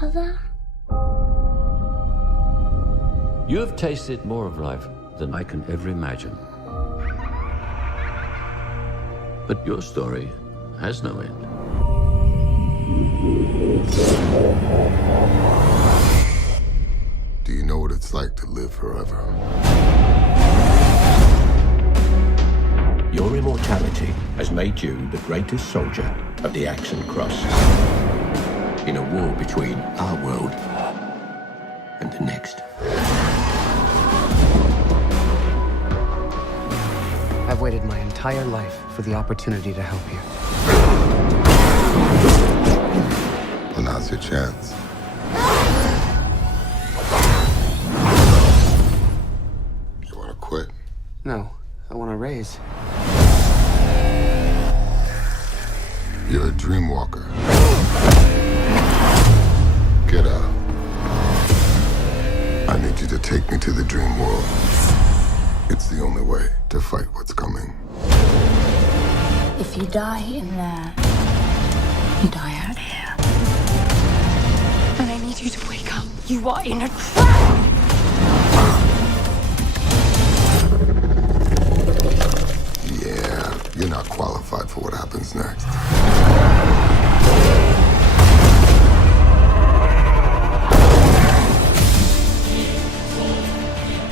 father? You have tasted more of life than I can ever imagine. But your story has no end. Do you know what it's like to live forever? Your immortality has made you the greatest soldier of the Axon Cross in a war between our world and the next. I've waited my entire life for the opportunity to help you. Well, now's your chance. You want to quit? No, I want to raise. You're a dream walker. Get out. I need you to take me to the dream world. It's the only way to fight what's coming. If you die in there, you die out here. And I need you to wake up. You are in a trap! Yeah, you're not qualified for what happens next.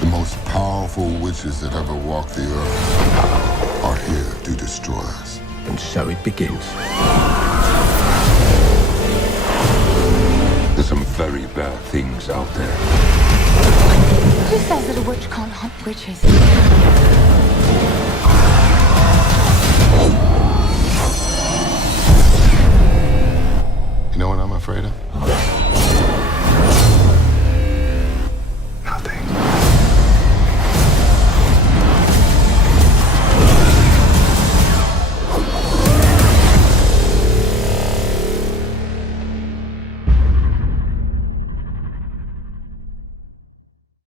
The most powerful witches that ever walked the earth are here to destroy us. And so it begins. There's some very bad things out there. Who says that a witch can't hunt witches?